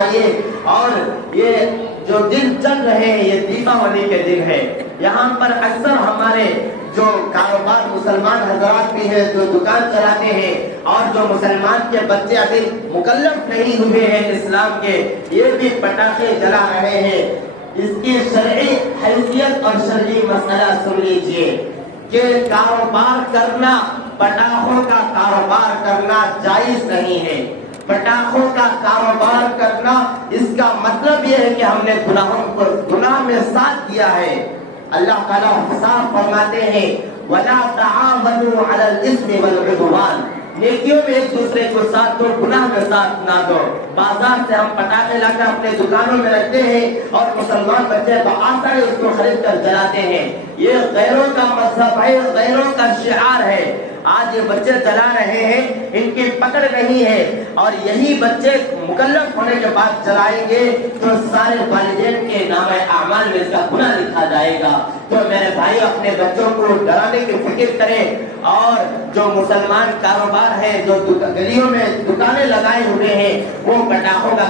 اور یہ جو دن چل رہے ہیں یہ دیپاولی کے دن ہے. یہاں پر اکثر ہمارے جو کاروبار مسلمان حضرات بھی ہیں جو دکان چلاتے ہیں اور جو مسلمان کے بچے ابھی مکلف نہیں ہوئے ہیں اسلام کے، یہ بھی پٹاخے جلا رہے ہیں. اس کی شرعی حیثیت اور شرعی مسئلہ سن لیجئے کہ کاروبار کرنا، پٹاخوں کا کاروبار کرنا جائز نہیں ہے. پٹاخوں کا کاروبار کرنا اس کا مطلب یہ ہے کہ ہم نے گناہ میں ساتھ دیا ہے. اللہ تعالیٰ صاف فرماتے ہیں وَلَا تَعَاوَنُوا عَلَى الْإِثْمِ وَالْعُدْوَانِ، نیکیوں میں ایک دوسرے کو ساتھ دو، گناہ میں ساتھ نہ دو. بازار سے ہم پٹاخے لا کر اپنے دکانوں میں رکھتے ہیں اور مسلمان بچے بآسانی اس کو خرید کر جلاتے ہیں. یہ غیروں کا مذہب ہے، غیروں کا شعار ہے. آج یہ بچے جلا رہے ہیں، ان کی پکڑ نہیں ہے، اور یہی بچے مکلف ہونے کے بعد جلائیں گے تو سارے والدین کے نامہ اعمال میں اس کا گناہ لکھا جائے گا. تو میرے بھائی اپنے بچوں کو ڈرانے کی فکر کریں، اور جو مسلمان کاروبار ہے، جو گلیوں میں دکانیں لگائے ہوئے ہیں، وہ پٹاخوں کا